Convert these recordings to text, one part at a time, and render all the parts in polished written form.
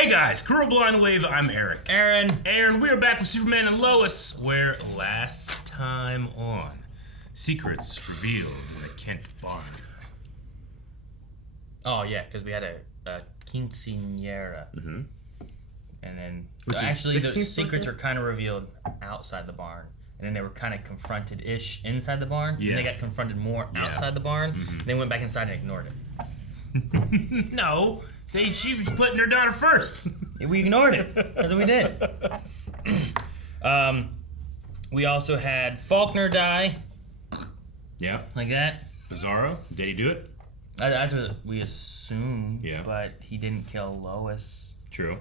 Hey guys, Cruel Blind Wave, I'm Eric. Aaron. We are back with Superman and Lois, where last time on, secrets revealed in a Kent barn. Oh yeah, because we had a quinceañera. Mm-hmm. And then Which is actually the 16th secrets birthday? are kind of revealed outside the barn. And then they were kind of confronted-ish inside the barn. Yeah. And they got confronted more outside the barn. Mm-hmm. And they went back inside and ignored it. No, she was putting her daughter first. We ignored it. That's what we did. We also had Faulkner die. Yeah. Like that. Bizarro, did he do it? That's what we assume. Yeah. But he didn't kill Lois. True.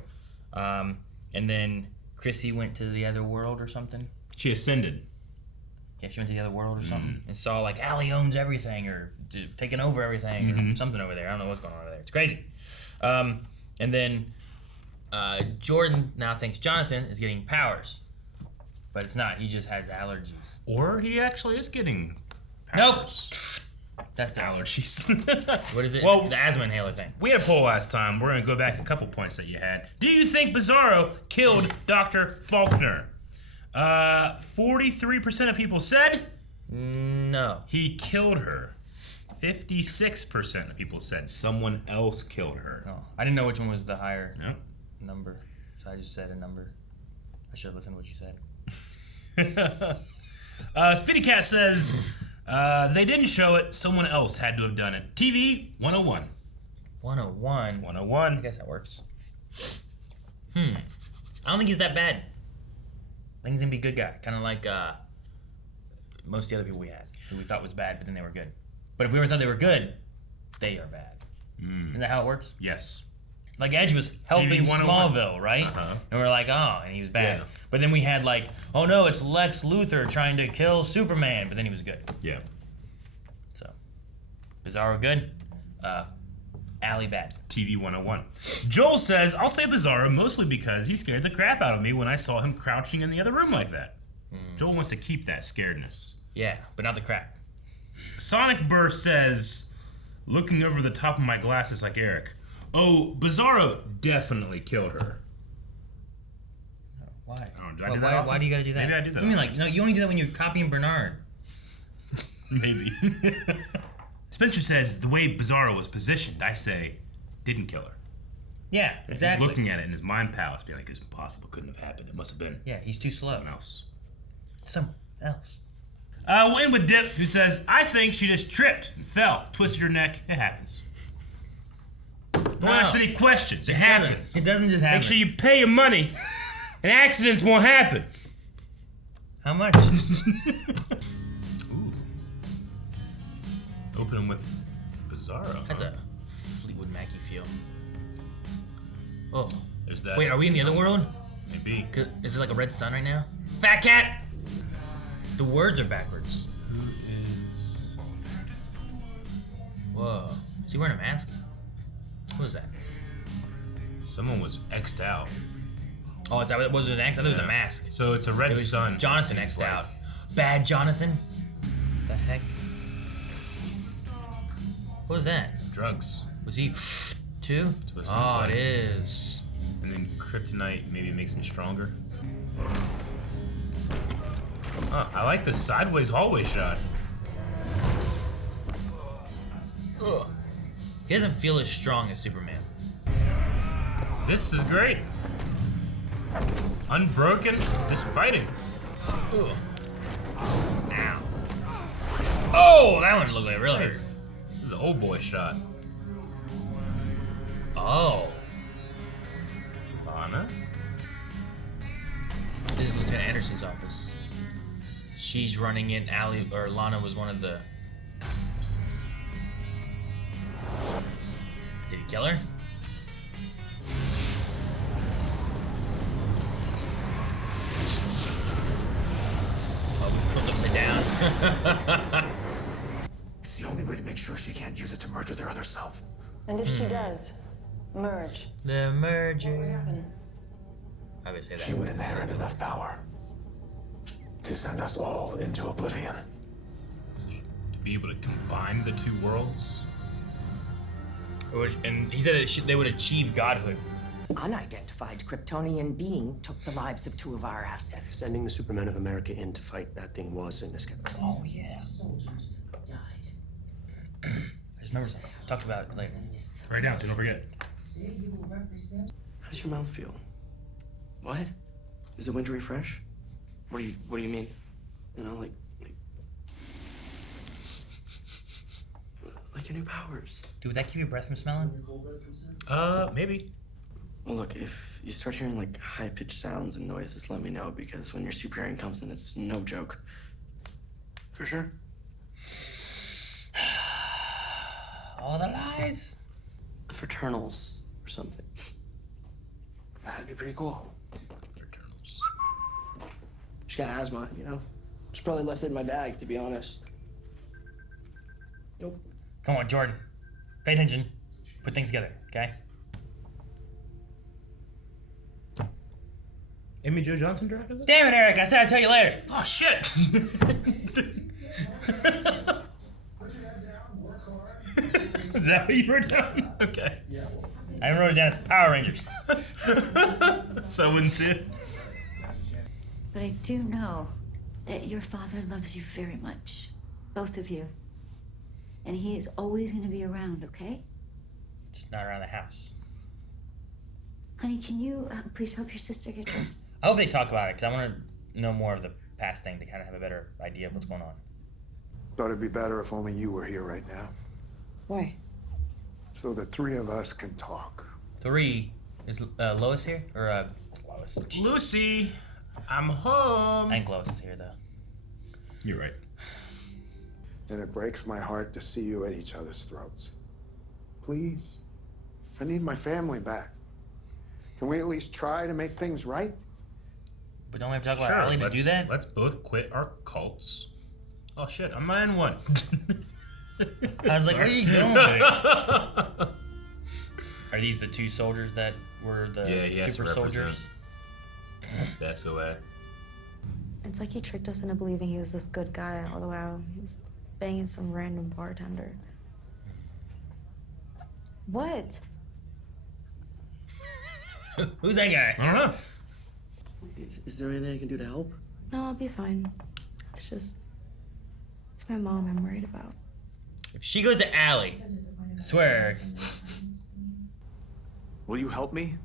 And then Chrissy went to the other world or something. She ascended. Yeah, she went to the other world or something and saw like Allie owns everything or taking over everything or something over there. I don't know what's going on over there. It's crazy. And then Jordan now thinks Jonathan is getting powers, but it's not. He just has allergies. Or he actually is getting Nope. powers. That's the Allergies. What is it? Well, It's the asthma inhaler thing. We had a poll last time. We're going to go back a couple points that you had. Do you think Bizarro killed Dr. Faulkner? 43% of people said No. he killed her. 56% of people said someone else killed her. Oh, I didn't know which one was the higher No? number, so I just said a number. I should have listened to what you said. Speedy Cat says they didn't show it. Someone else had to have done it. TV 101. 101. I 101. guess that works. I don't think he's that bad. I think he's gonna be a good guy, kind of like most of the other people we had, who we thought was bad, but then they were good. But if we ever thought they were good, they are bad. Isn't that how it works? Yes. Like Edge was helping TV 101. Smallville, right? Uh-huh. And we're like, oh, and he was bad. Yeah. But then we had like, oh no, it's Lex Luthor trying to kill Superman, but then he was good. Yeah. So, Bizarro good, Allie bad. TV 101. Joel says, I'll say Bizarro mostly because he scared the crap out of me when I saw him crouching in the other room like that. Joel wants to keep that scaredness. Yeah, but not the crap. Sonic Burst says, looking over the top of my glasses like Eric. Oh, Bizarro definitely killed her. Why? Oh, do I do that often? Why do you gotta do that? Maybe I do that I mean, often. like, no, you only do that when you're copying Bernard. Maybe. Spencer says, the way Bizarro was positioned, I say, didn't kill her. Yeah, exactly. He's looking at it in his mind palace, being like, it's impossible, couldn't have happened. It must have been Yeah, he's too slow. someone else. Someone else. We'll end with Dip, who says, I think she just tripped and fell, twisted her neck. It happens. Don't ask any questions. It happens. It doesn't just happen. Make sure you pay your money, and accidents won't happen. How much? Ooh. Opening with Bizarro. That's a Fleetwood Mackey feel. Oh. There's that. Wait, are we in the other world? Maybe. Is it like a red sun right now? Fat cat! The words are backwards. Who is... Whoa. Is he wearing a mask? What was that? Someone was X'd out. Oh, is that what it was? An X? I thought it was a Yeah. mask. So it's a red It was sun. Jonathan Seems X'd like. out. Bad Jonathan? The heck? What was that? Drugs. Was he too? That's what it seems Oh, like. it is. And then kryptonite maybe makes him stronger. I like the sideways hallway shot. Ugh. He doesn't feel as strong as Superman. This is great. Unbroken, just fighting. Ugh. Ow. Oh, that one looked like it really hurt. This is an old boy shot. Oh. Lana? This is Lieutenant Anderson's office. She's running it. Lana was one of the... Did he kill her? Oh, we flipped upside down. It's the only way to make sure she can't use it to merge with her other self. And if she does, merge. The What would merger. happen? I would say that. She would inherit enough power to send us all into oblivion. To be able to combine the two worlds. And he said that they would achieve godhood. unidentified Kryptonian being took the lives of 2 of our assets. Sending the Superman of America in to fight that thing was inescapable. Oh yeah. Soldiers died. I just remember talked about it later. Write down so you don't forget. How does your mouth feel? What? Is it wintry fresh? What do you mean? You know, like your new powers. Dude, would that keep your breath from smelling? Maybe. Well, look, if you start hearing like high-pitched sounds and noises, let me know, because when your super hearing comes in, it's no joke. For sure. All the lies. Fraternals or something. That'd be pretty cool. Fraternals. She got asthma, you know? She's probably left it in my bag, to be honest. Nope. Come on, Jordan. Pay attention. Put things together, okay? Amy Jo Johnson directed this? Damn it, Eric! I said I'd tell you later. Oh shit! Is that what you wrote down? Okay. I wrote it down as Power Rangers. So I wouldn't see it. But I do know that your father loves you very much. Both of you. And he is always going to be around, okay? Just not around the house. Honey, can you please help your sister get dressed? I hope they talk about it, because I want to know more of the past thing to kind of have a better idea of what's going on. Thought it'd be better if only you were here right now. Why? So the 3 of us can talk. 3. Is Lois here? Or, Lois. Lucy, I'm home. I think Lois is here, though. You're right. And it breaks my heart to see you at each other's throats. Please, I need my family back. Can we at least try to make things right? But don't we have to talk about Allie to do that? Let's both quit our cults. Oh shit, I'm not in one. I was like, where are you going? Are these the 2 soldiers that were the super soldiers? That's the way. It's like he tricked us into believing he was this good guy all the while he was banging some random bartender. What? Who's that guy? I don't know. Is there anything I can do to help? No, I'll be fine. It's my mom I'm worried about. If she goes to Allie, I swear, Eric. Will you help me?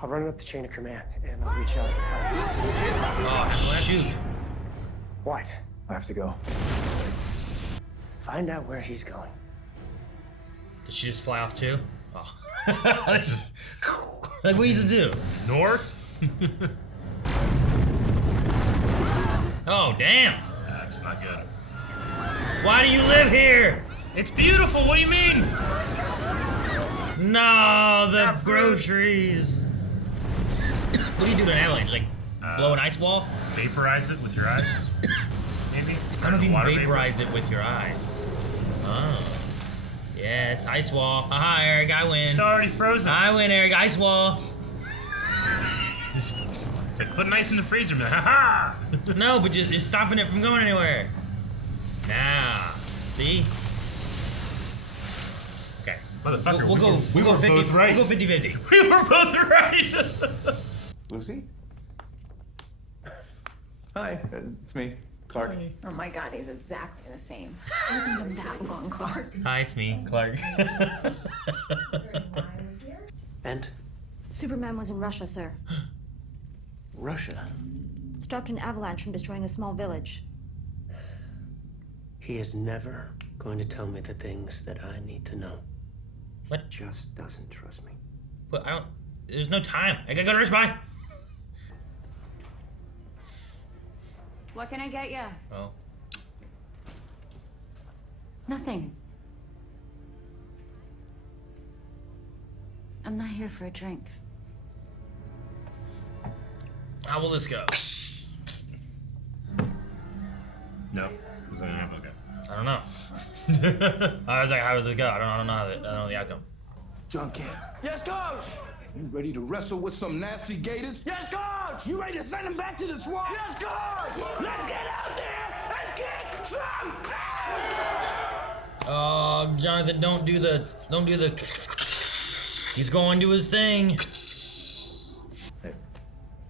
I'll run up the chain of command and I'll reach out and help. Oh, shoot. What? I have to go. Find out where she's going. Did she just fly off too? Oh. Like we used to do. North? Oh, damn. That's not good. Why do you live here? It's beautiful, what do you mean? No, the Not fruit. groceries. What do you do to an avalanche? Like, blow an ice wall? Vaporize it with your eyes? Maybe? I don't know if you can Water vaporize it with your eyes. Oh. Yes, ice wall. Haha, Eric, I win. It's already frozen. I win, Eric. Ice wall. It's like put an ice in the freezer, man. Ha No, but you're stopping it from going anywhere. Now, see? Okay. Motherfucker, We'll go. we were 50, both right. We'll go 50-50. We were both right. Lucy? Hi, it's me, Clark. Oh my god, he's exactly the same. It hasn't been that long, Clark. Hi, it's me, Clark. And Superman was in Russia, sir. Russia. Stopped an avalanche from destroying a small village. He is never going to tell me the things that I need to know. What? Just doesn't trust me. But I don't. There's no time. I gotta go to Respy. What can I get you? Oh. Nothing. I'm not here for a drink. How will this go? No. Okay. I don't know. I was like, how does it go? I don't know. I don't know the outcome. John Kent, Yes, Coach! you ready to wrestle with some nasty gators? Yes, Coach! You ready to send them back to the swamp? Yes, Coach! Let's get out there and kick some ass! Jonathan, don't do the He's going to his thing. Hey,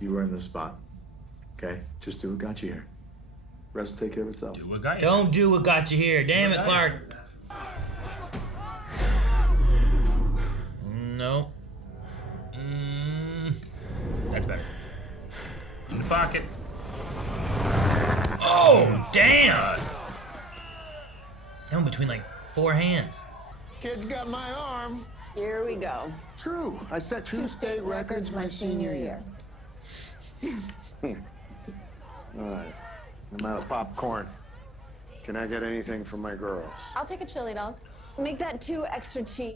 you were in this spot. Okay? Just do what got you here. Rest will take care of itself. Do what got you. Don't do what got you here. Damn it, Clark. No. That's better. In the pocket. Oh, damn! That one between like 4 hands. Kid's got my arm. Here we go. True. I set 2 state records my senior year. All right. I'm out of popcorn. Can I get anything for my girls? I'll take a chili dog. Make that 2 extra cheese.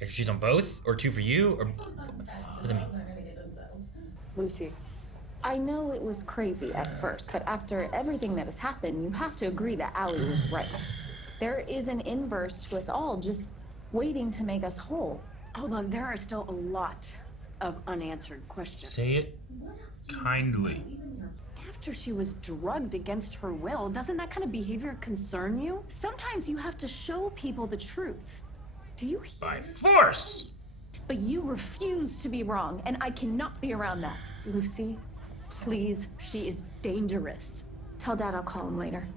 Extra cheese on both? Or 2 for you? Or what does it mean? Lucy, I know it was crazy at first, but after everything that has happened, you have to agree that Allie was right. There is an inverse to us all just waiting to make us whole. Hold on, there are still a lot of unanswered questions. Say it kindly. After she was drugged against her will, doesn't that kind of behavior concern you? Sometimes you have to show people the truth. Do you hear? By force! But you refuse to be wrong, and I cannot be around that. Lucy, please, she is dangerous. Tell Dad I'll call him later.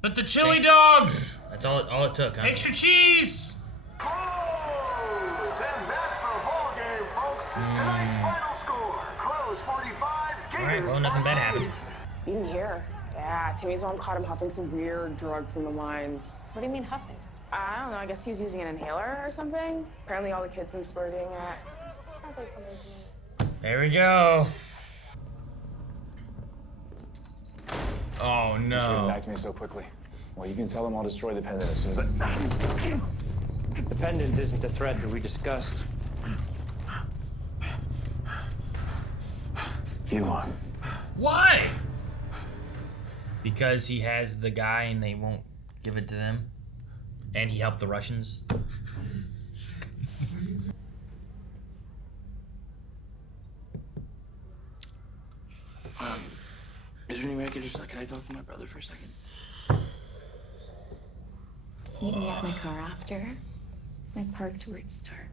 But the chili dogs! That's all it took, huh? Extra cheese! Close! And that's the ball game, folks. Tonight's final score. Crows 45, Gators Alright, well, nothing bad 14. happened. You didn't hear? Yeah, Timmy's mom caught him huffing some weird drug from the mines. What do you mean huffing? I don't know, I guess he was using an inhaler or something. Apparently all the kids in the store are doing that. Sounds like something to me. There we go. Oh Getting no. back to me so quickly. Well, you can tell them I'll destroy the pendant as soon as I... The pendant isn't the threat that we discussed. You are. Why? Because he has the guy and they won't give it to them. And he helped the Russians. Is there any way I could just, can I talk to my brother for a second? You can get my car after. I parked where it started.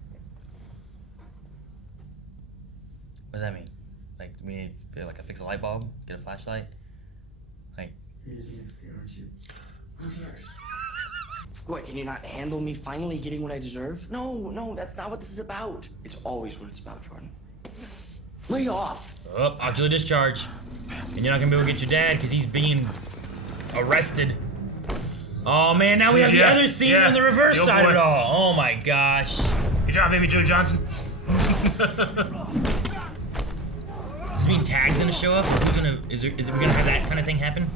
What does that mean? Like, we need to like fix a light bulb, get a flashlight. Like, You're just an instinct, aren't you? Who cares? What, can you not handle me finally getting what I deserve? No, that's not what this is about. It's always what it's about, Jordan. Lay off! oh, ocular discharge. And you're not gonna be able to get your dad because he's being arrested. Oh man, now we have the other scene on the reverse Yo, side boy. of it all. Oh my gosh. Good job, baby Joe Johnson. Does this mean Tag's gonna show up? Or who's gonna, is we gonna have that kind of thing happen?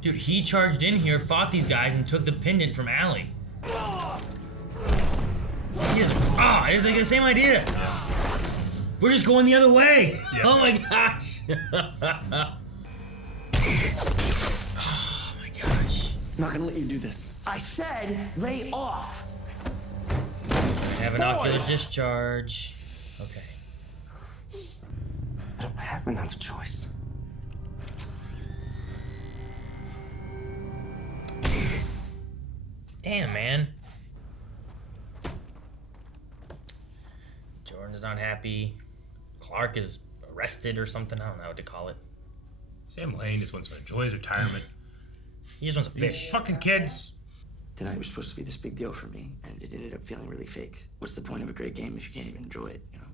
Dude, he charged in here, fought these guys, and took the pendant from Allie. It's like the same idea. Yeah. We're just going the other way. Yeah. Oh my gosh. Oh my gosh. I'm not gonna let you do this. I said, lay off! Have an ocular discharge. Okay. I don't have another choice. Damn, man. Jordan's not happy. Clark is arrested or something. I don't know what to call it. Sam Lane just wants to enjoy his retirement. He just wants to These fish. fucking kids. Tonight was supposed to be this big deal for me, and it ended up feeling really fake. What's the point of a great game if you can't even enjoy it, you know?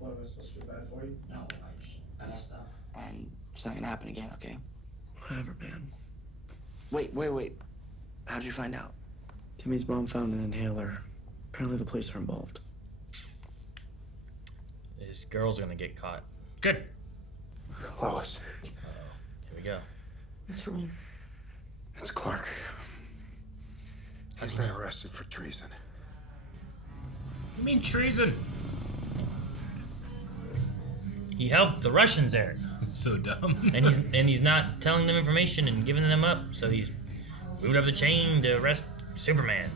What, was supposed to be bad for you? No, I messed up. And it's not gonna happen again, okay? Whatever, man. Wait. How'd you find out? Timmy's mom found an inhaler. Apparently the police are involved. This girl's gonna get caught. Good. Lois, Here we go. What's wrong? it's Clark. How's He's he been know? arrested for treason. You mean treason? He helped the Russians there. So dumb. And he's not telling them information and giving them up, so he's moved up the chain to arrest Superman.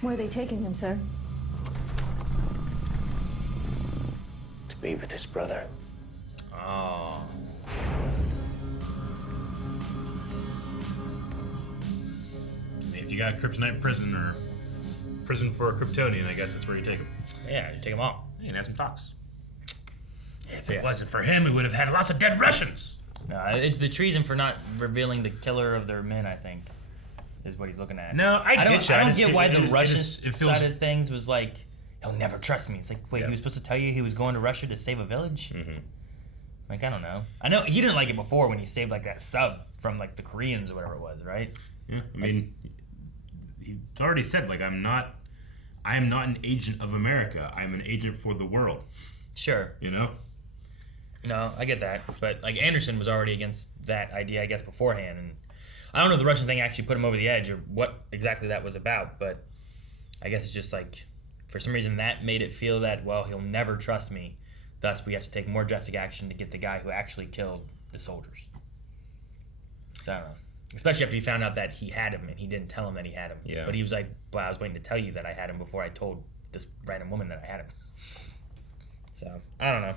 Where are they taking him, sir? To be with his brother. Oh. They if you got a kryptonite prison or prison for a Kryptonian, I guess that's where you take him. Yeah, you take them all. And have some talks. If it wasn't for him, we would have had lots of dead Russians. No, it's the treason for not revealing the killer of their men, I think, is what he's looking at. No, I don't get why the Russian feels... side of things was like, he'll never trust me. It's like, wait, he was supposed to tell you he was going to Russia to save a village? Mm-hmm. Like, I don't know. I know he didn't like it before when he saved, like, that sub from, like, the Koreans or whatever it was, right? Yeah, I mean, he already said, like, I am not an agent of America. I'm an agent for the world. Sure. You know? No, I get that. But, like, Anderson was already against that idea, I guess, beforehand. And I don't know if the Russian thing actually put him over the edge or what exactly that was about, but I guess it's just, like, for some reason that made it feel that, well, he'll never trust me. Thus, we have to take more drastic action to get the guy who actually killed the soldiers. So, I don't know. Especially after he found out that he had him and he didn't tell him that he had him. Yeah. But he was like, well, I was waiting to tell you that I had him before I told this random woman that I had him. So, I don't know.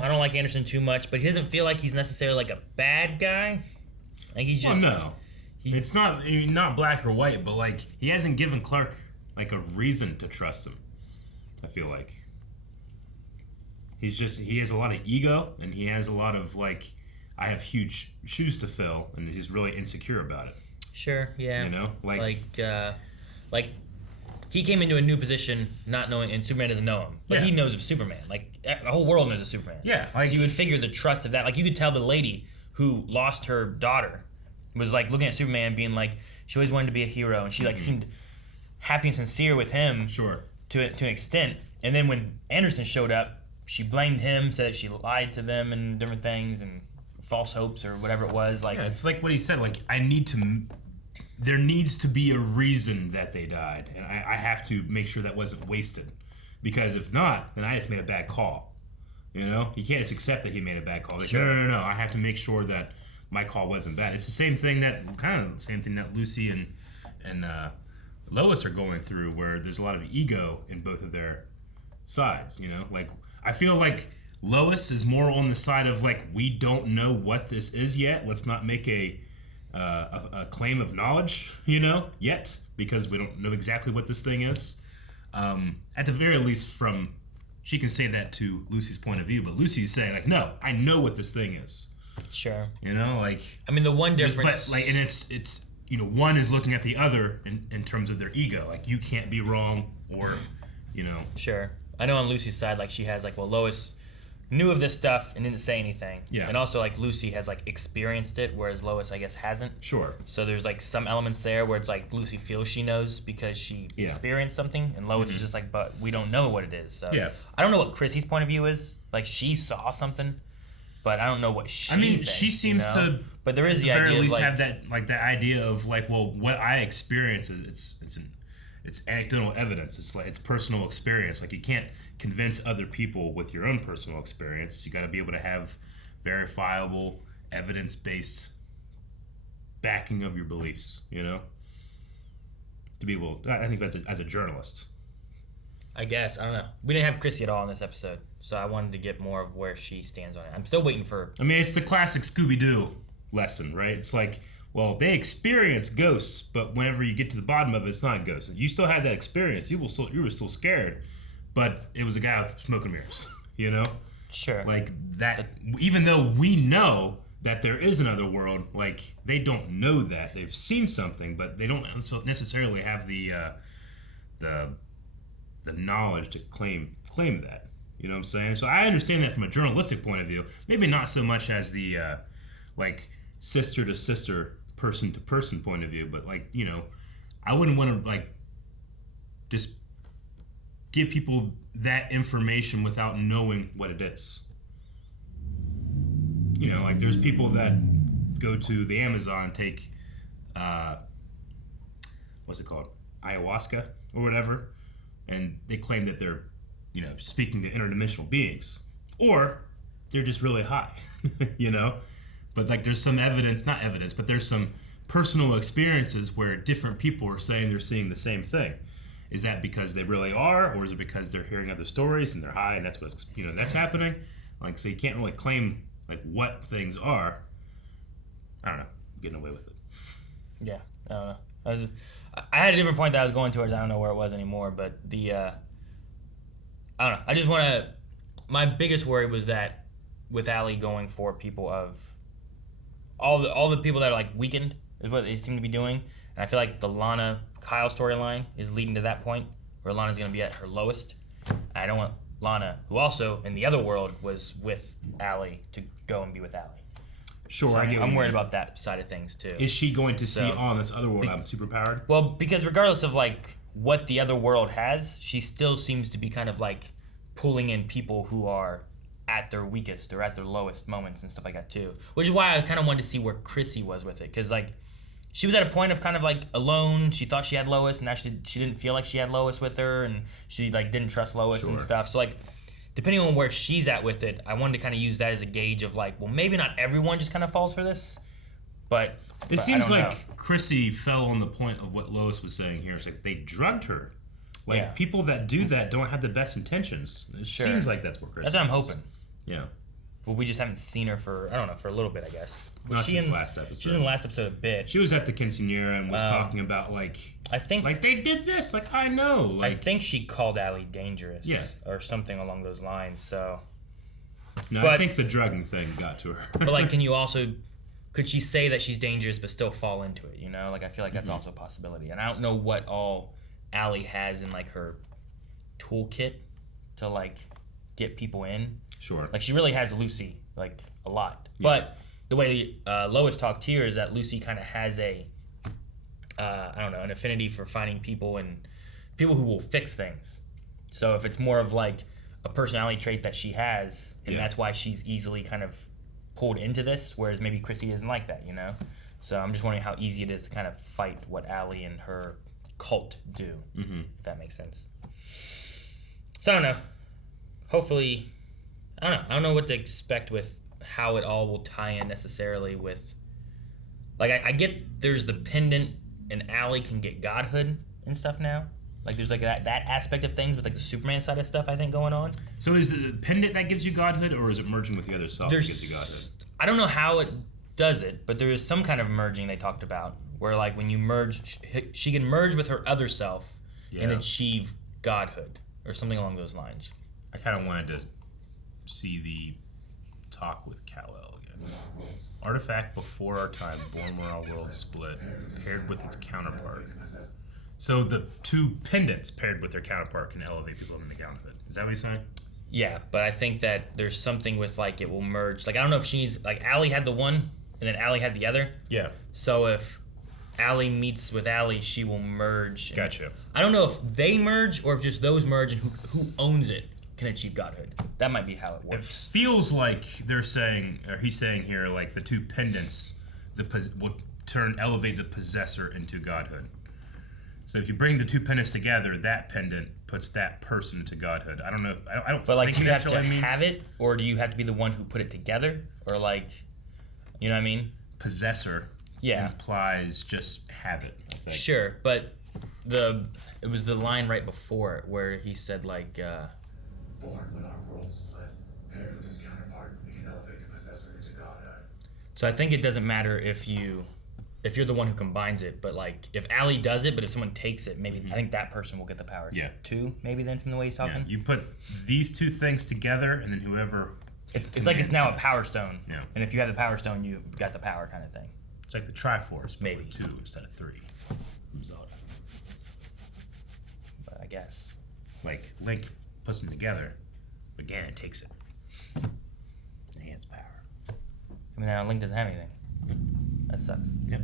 I don't like Anderson too much, but he doesn't feel like he's necessarily like a bad guy. Like he's just... Well, no. It's not black or white, but like he hasn't given Clark like a reason to trust him. I feel like he has a lot of ego and he has a lot of like, I have huge shoes to fill, and he's really insecure about it. Sure, yeah. You know, like he came into a new position not knowing, and Superman doesn't know him, but he knows of Superman. Like the whole world knows of Superman. Yeah, like, so you would figure the trust of that. Like you could tell the lady who lost her daughter was like looking at Superman, being like, she always wanted to be a hero, and she like seemed happy and sincere with him. Sure. To an extent, and then when Anderson showed up, she blamed him, said that she lied to them and different things and false hopes or whatever it was. Like, yeah, it's like what he said. Like there needs to be a reason that they died, and I have to make sure that wasn't wasted, because if not, then I just made a bad call. You know, you can't just accept that he made a bad call. Like, sure. No. I have to make sure that my call wasn't bad. It's the same thing that Lucy and Lois are going through, where there's a lot of ego in both of their sides. You know, like I feel like Lois is more on the side of like, we don't know what this is yet. Let's not make a claim of knowledge, you know, yet, because we don't know exactly what this thing is. At the very least, she can say that to Lucy's point of view, but Lucy's saying like, no, I know what this thing is. Sure. You know, like, I mean, the one difference, but like, and it's you know, one is looking at the other in terms of their ego. Like, you can't be wrong, or, you know. Sure. I know on Lucy's side, like, she has, like, well, Lois knew of this stuff and didn't say anything. Yeah. And also, like, Lucy has, like, experienced it, whereas Lois, I guess, hasn't. Sure. So there's, like, some elements there where it's, like, Lucy feels she knows because she experienced something, and Lois is just like, but we don't know what it is. So yeah. I don't know what Chrissy's point of view is. Like, she saw something, but I don't know what she thinks, she seems to... But there is the idea, idea at least of, like, have that idea of like, well, what I experience is it's anecdotal evidence. It's like, it's personal experience. Like, you can't convince other people with your own personal experience. You got to be able to have verifiable, evidence-based backing of your beliefs. You know, to be able. I think that's as a journalist. I guess. I don't know. We didn't have Chrissy at all in this episode, so I wanted to get more of where she stands on it. I'm still waiting for... I mean, it's the classic Scooby-Doo lesson, right? It's like, well, they experience ghosts, but whenever you get to the bottom of it, it's not a ghost. You still had that experience. You were still scared, but it was a guy with smoke and mirrors, you know? Sure. Like, that, even though we know that there is another world, like, they don't know that. They've seen something, but they don't necessarily have the knowledge to claim that. You know what I'm saying? So I understand that from a journalistic point of view. Maybe not so much as the like sister to sister, person to person point of view, but like, you know, I wouldn't want to like just give people that information without knowing what it is. You know, like there's people that go to the Amazon, take what's it called? Ayahuasca or whatever. And they claim that they're, you know, speaking to interdimensional beings. Or they're just really high, you know? But, like, there's some not evidence, but there's some personal experiences where different people are saying they're seeing the same thing. Is that because they really are, or is it because they're hearing other stories and they're high and that's what's, you know, that's happening? Like, so you can't really claim, like, what things are. I don't know. I'm getting away with it. Yeah, I don't know. I had a different point that I was going towards. I don't know where it was anymore, but I don't know. I just want to. My biggest worry was that with Allie going for people of all the people that are like weakened is what they seem to be doing, and I feel like the Lana Kyle storyline is leading to that point where Lana's going to be at her lowest. I don't want Lana, who also in the other world was with Allie, to go and be with Allie. Sure, So I get what I'm you worried mean. about that side of things too. Is she going to see, on this other world, I'm superpowered? Well, because regardless of like what the other world has, she still seems to be kind of like pulling in people who are at their weakest or at their lowest moments and stuff like that too. Which is why I kind of wanted to see where Chrissy was with it, because like she was at a point of kind of like alone. She thought she had Lois, and actually she didn't feel like she had Lois with her, and she like didn't trust Lois and stuff. So like, depending on where she's at with it, I wanted to kind of use that as a gauge of like, well, maybe not everyone just kind of falls for this, but It seems I don't like know. Chrissy fell on the point of what Lois was saying here. It's like they drugged her. Like people that do that don't have the best intentions. It seems like that's what Chrissy That's what I'm is. hoping. Yeah. Well, we just haven't seen her for, I don't know, for a little bit, I guess. Was Not she since in last episode. She was in the last episode a bit. She was at the quinceanera and was talking about like, I think like they did this. Like I know. Like I think she called Allie dangerous. Yeah. Or something along those lines. So. no, but- I think the drugging thing got to her. But like, can you also? Could she say that she's dangerous but still fall into it? You know, like I feel like that's also a possibility. And I don't know what all Allie has in like her toolkit to like get people in. Sure. Like she really has Lucy like a lot. But the way Lois talked here is that Lucy kind of has a I don't know, an affinity for finding people and people who will fix things. So if it's more of like a personality trait that she has, and that's why she's easily kind of pulled into this, whereas maybe Chrissy isn't like that, you know? So I'm just wondering how easy it is to kind of fight what Allie and her cult do, if that makes sense. So I don't know. Hopefully, I don't know what to expect with how it all will tie in necessarily with, like I get there's the pendant and Allie can get godhood and stuff now. Like there's like that aspect of things with like the Superman side of stuff I think going on. So is it the pendant that gives you godhood, or is it merging with the other self that gives you godhood? I don't know how it does it, but there is some kind of merging they talked about where like when you merge, she can merge with her other self and achieve godhood or something along those lines. I kind of wanted to see the talk with Kal-El again. Artifact before our time, born where our worlds split, paired with its counterpart. So the two pendants paired with their counterpart can elevate people into godhood. Is that what he's saying? Yeah, but I think that there's something with like it will merge. Like I don't know if she needs, like Allie had the one and then Allie had the other. Yeah. So if Allie meets with Allie, she will merge. Gotcha. I don't know if they merge or if just those merge and who owns it can achieve godhood. That might be how it It works. feels like they're saying, or he's saying here, like the two pendants will elevate the possessor into godhood. So if you bring the two pendants together, that pendant puts that person into godhood. I don't know. I don't. But like, think do you have to necessarily means have it, or do you have to be the one who put it together, or like, you know what I mean? Possessor. Yeah. Implies just have it. I think. Sure, but it was the line right before it where he said like. Born when our worlds split, paired with his counterpart, we can elevate the possessor into godhood. So I think it doesn't matter if you're the one who combines it, but like if Allie does it, but if someone takes it, maybe I think that person will get the powers. Yeah. Two, maybe then from the way he's talking. Yeah. You put these two things together, and then whoever. It's like it's now a power stone. Yeah. And if you have the power stone, you got the power kind of thing. It's like the Triforce, but Maybe. with 2 instead of 3. Zelda. But I guess. Like Link puts them together, but Ganon takes it. And he has power. I mean, now Link doesn't have anything. That sucks. Yep.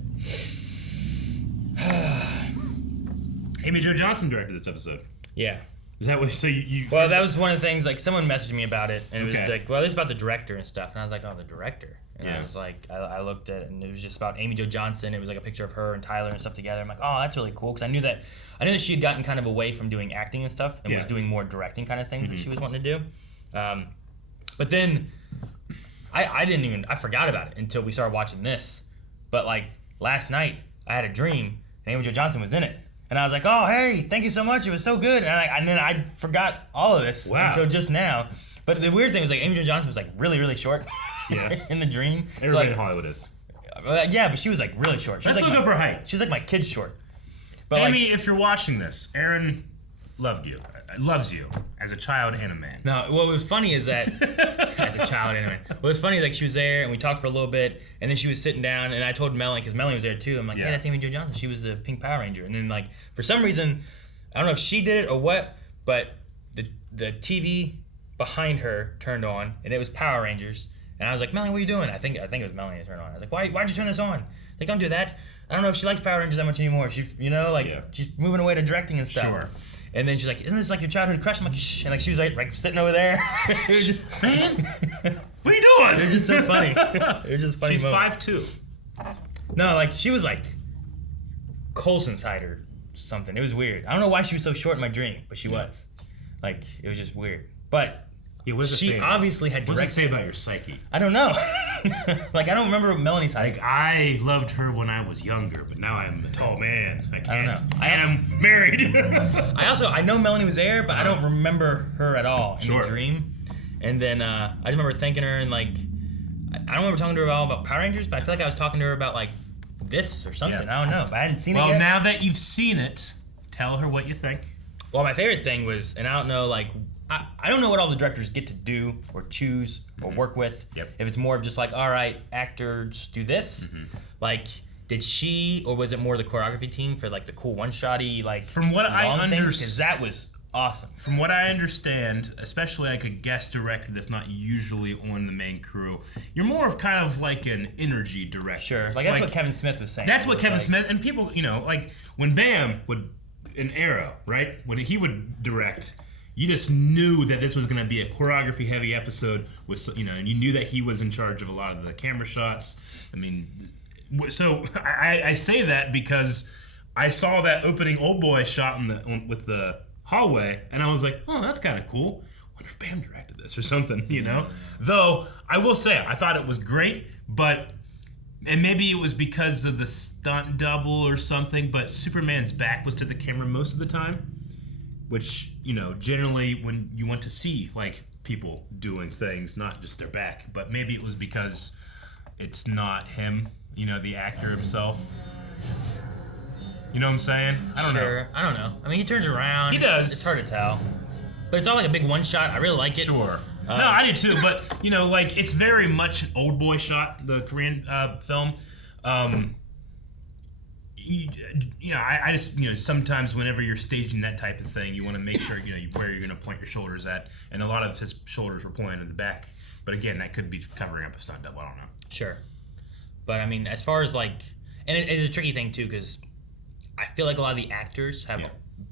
Amy Jo Johnson directed this episode. Yeah. Is that what? So you? Well, that was one of the things. Like, someone messaged me about it, and it Okay. was like, "Well, this is about the director and stuff." And I was like, "Oh, the director." And I Yeah. was like, I looked at it, and it was just about Amy Jo Johnson. It was like a picture of her and Tyler and stuff together. I'm like, "Oh, that's really cool," because I knew that she had gotten kind of away from doing acting and stuff, and was doing more directing kind of things that she was wanting to do. But then I forgot about it until we started watching this. But like last night, I had a dream, and Amy Jo Johnson was in it. And I was like, "Oh, hey, thank you so much. It was so good." And then I forgot all of this until just now. But the weird thing was like Amy Jo Johnson was like really, really short. Yeah. In the dream. Everybody in Hollywood is. Yeah, but she was like really short. She Let's was like look up her height. She was like my kid's short. But Amy, if you're watching this, Aaron loves you as a child and a man. No, what was funny is that as a child and a man. What was funny is like she was there and we talked for a little bit, and then she was sitting down, and I told Melanie, because Melanie was there too. I'm like, hey, that's Amy Jo Johnson. She was the Pink Power Ranger. And then like for some reason, I don't know if she did it or what, but the TV behind her turned on, and it was Power Rangers. And I was like, Melanie, what are you doing? I think it was Melanie that turned on. I was like, why'd you turn this on? Like, don't do that. I don't know if she likes Power Rangers that much anymore. She's moving away to directing and stuff. Sure. And then she's like, isn't this like your childhood crush? I'm like, shh. And like she was like sitting over there. It was just, man, what are you doing? It was just so funny. It was just funny. She's moment. 5'2". No, like she was like Colson's height or something. It was weird. I don't know why she was so short in my dream, but she was. Like, it was just weird. But she obviously had directed. What does it say about your psyche? I don't know. Like, I don't remember Melanie's height. Like, I loved her when I was younger, but now I'm a tall man. I can't. I don't know. I am married. I know Melanie was there, but I don't remember her at all in the dream. And then I just remember thanking her, and like, I don't remember talking to her all about Power Rangers, but I feel like I was talking to her about like this or something. I don't know. I hadn't seen it yet. Well, now that you've seen it, tell her what you think. Well, my favorite thing was, and I don't know, like, I don't know what all the directors get to do or choose or work with. Yep. If it's more of just like, all right, actors do this. Like, did she, or was it more the choreography team for like the cool one-shotty, like, from what I understand, because that was awesome. From what I understand, especially like a guest director that's not usually on the main crew, you're more of kind of like an energy director. Sure, like that's what Kevin Smith was saying. That's what Kevin Smith, and people, you know, like when Bam would, in Arrow, right? When he would direct, you just knew that this was going to be a choreography-heavy episode with, you know, and you knew that he was in charge of a lot of the camera shots. I mean, so I say that because I saw that opening Old Boy shot with the hallway, and I was like, oh, that's kind of cool. I wonder if Bam directed this or something, you know? Though, I will say, I thought it was great, but, and maybe it was because of the stunt double or something, but Superman's back was to the camera most of the time, which, you know, generally when you want to see, like, people doing things, not just their back, but maybe it was because it's not him, you know, the actor himself. You know what I'm saying? I don't know. I don't know. I mean, he turns around. He does. It's hard to tell. But it's all like a big one shot. I really like it. Sure. No, I do too. But, you know, like, it's very much an Old Boy shot, the Korean film. You know, I just, you know, sometimes whenever you're staging that type of thing, you want to make sure, you know, where you're going to point your shoulders at. And a lot of his shoulders were pointed in the back. But again, that could be covering up a stunt double. I don't know. Sure. But, I mean, as far as, like, and it's a tricky thing, too, because I feel like a lot of the actors have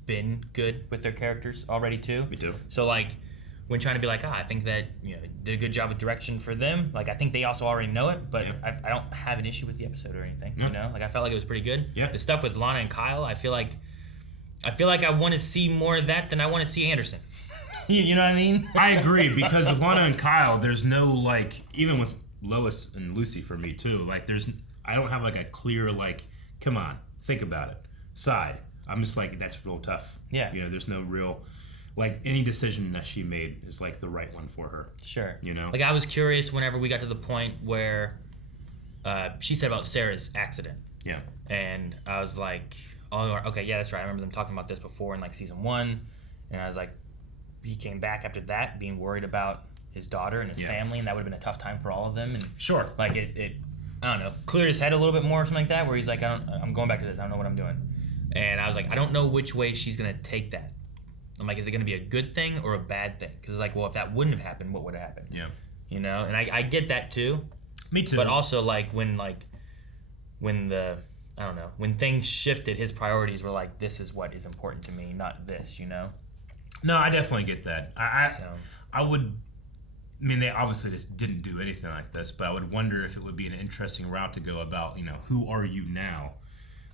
been good with their characters already too. Me too. So like when trying to be like, I think that, you know, did a good job with direction for them. Like I think they also already know it, but I don't have an issue with the episode or anything. You know, like I felt like it was pretty good. Yeah. The stuff with Lana and Kyle, I feel like I want to see more of that than I want to see Anderson. You know what I mean? I agree, because with Lana and Kyle, there's no, like, even with Lois and Lucy for me too, like I don't have like a clear, like, come on, think about it side. I'm just like, that's real tough. Yeah. You know, there's no real, like, any decision that she made is like the right one for her. Sure. You know? Like I was curious whenever we got to the point where she said about Sarah's accident. Yeah. And I was like, oh, okay, yeah, that's right. I remember them talking about this before in like season 1. And I was like, he came back after that being worried about his daughter and his family, and that would have been a tough time for all of them. And sure. Like it I don't know, cleared his head a little bit more or something like that, where he's like, I'm going back to this. I don't know what I'm doing. And I was like, I don't know which way she's going to take that. I'm like, is it going to be a good thing or a bad thing? Because it's like, well, if that wouldn't have happened, what would have happened? Yeah. You know? And I get that too. Me too. But also, like, when things shifted, his priorities were like, this is what is important to me, not this, you know? No, I definitely get that. I would, I mean, they obviously just didn't do anything like this, but I would wonder if it would be an interesting route to go about, you know, who are you now?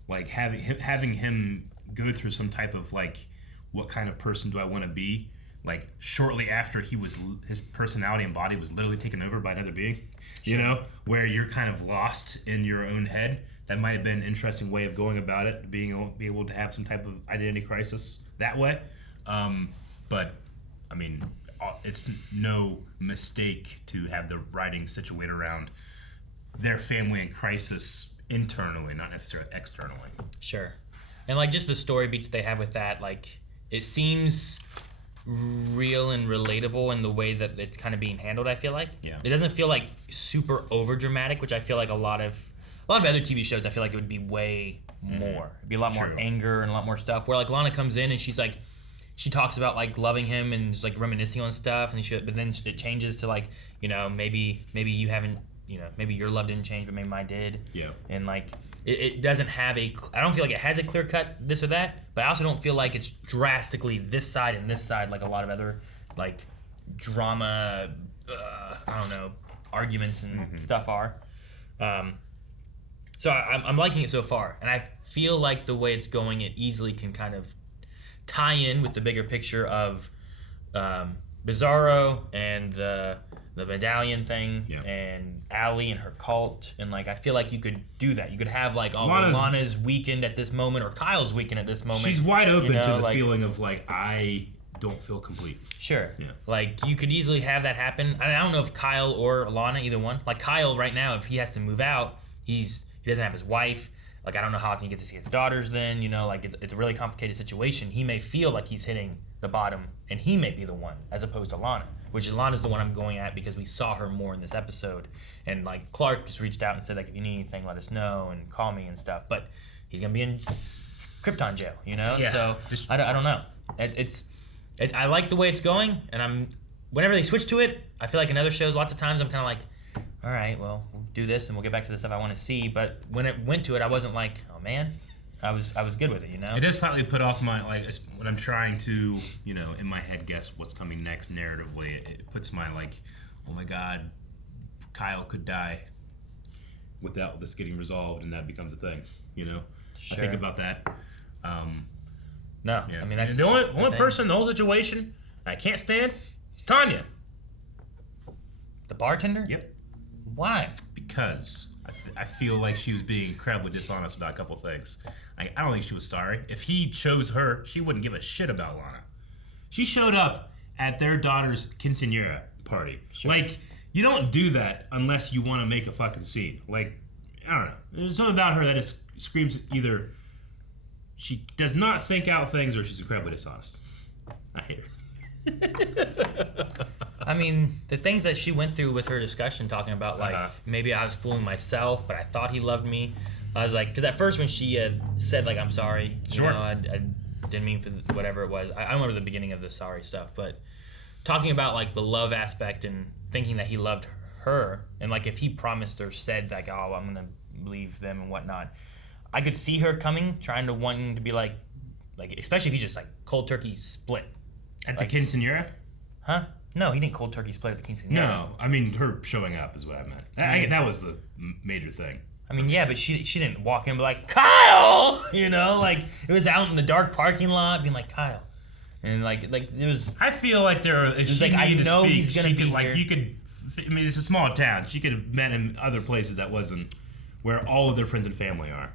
Like having him go through some type of like, what kind of person do I want to be? Like shortly after his personality and body was literally taken over by another being, you know, where you're kind of lost in your own head. That might have been an interesting way of going about it, be able to have some type of identity crisis that way. But I mean, it's no mistake to have the writing situated around their family in crisis internally, not necessarily externally. Sure. And like just the story beats they have with that, like it seems real and relatable in the way that it's kind of being handled. I feel like it doesn't feel like super over dramatic, which I feel like a lot of other TV shows. I feel like it would be way more. It'd be a lot more anger and a lot more stuff. Where like Lana comes in and she's like, she talks about like loving him and just like reminiscing on stuff, and but then it changes to like, you know, maybe you haven't, you know, maybe your love didn't change, but maybe mine did. Yeah. And like it doesn't have I don't feel like it has a clear cut this or that, but I also don't feel like it's drastically this side and this side like a lot of other like drama, I don't know, arguments and stuff are. So I'm liking it so far, and I feel like the way it's going, it easily can kind of tie in with the bigger picture of Bizarro and the medallion thing, and Allie and her cult, and like I feel like you could do that. You could have like Lana's weekend at this moment, or Kyle's weekend at this moment. She's wide open you know, to the like, feeling of like I don't feel complete. Sure. Yeah. Like you could easily have that happen. I don't know if Kyle or Lana, either one. Like Kyle right now, if he has to move out, he doesn't have his wife. Like I don't know how often he gets to see his daughters then, you know, like it's a really complicated situation. He may feel like he's hitting the bottom, and he may be the one, as opposed to Lana, which Lana's the one I'm going at because we saw her more in this episode. And like Clark just reached out and said like, if you need anything, let us know and call me and stuff. But he's gonna be in Krypton jail, you know. Yeah. So I don't know. I like the way it's going, and whenever they switch to it, I feel like in other shows, lots of times I'm kind of like, all right, well, we'll do this and we'll get back to the stuff I want to see. But when it went to it, I wasn't like, oh man, I was good with it, you know. It does slightly put off my like when I'm trying to, you know, in my head guess what's coming next narratively. It puts my like, oh my god, Kyle could die without this getting resolved, and that becomes a thing, you know. Sure. I think about that. No, yeah. I mean that's the only person in the whole situation I can't stand is Tanya. The bartender? Yep. Why? Because I feel like she was being incredibly dishonest about a couple things. I don't think she was sorry. If he chose her, she wouldn't give a shit about Lana. She showed up at their daughter's quinceañera party. Sure. Like, you don't do that unless you want to make a fucking scene. Like, I don't know. There's something about her that just screams either she does not think out things or she's incredibly dishonest. I hate her. I mean, the things that she went through with her discussion, talking about like maybe I was fooling myself, but I thought he loved me. I was like, because at first when she had said like I'm sorry, sure, you know, I didn't mean for whatever it was. I don't remember the beginning of the sorry stuff, but talking about like the love aspect and thinking that he loved her, and like if he promised or said like, oh, I'm gonna leave them and whatnot, I could see her wanting to be like especially if he just like cold turkey split at the quinceañera. Huh? No, he didn't cold turkey split at the quinceañera. No, I mean her showing up is what I meant. That was the major thing. I mean, yeah, but she didn't walk in and be like, Kyle! You know, like, it was out in the dark parking lot being like, Kyle. And, like it was... I feel like if she like, needed I know to speak, he's gonna be like, here. you could... I mean, it's a small town. She could have met in other places that wasn't where all of their friends and family are.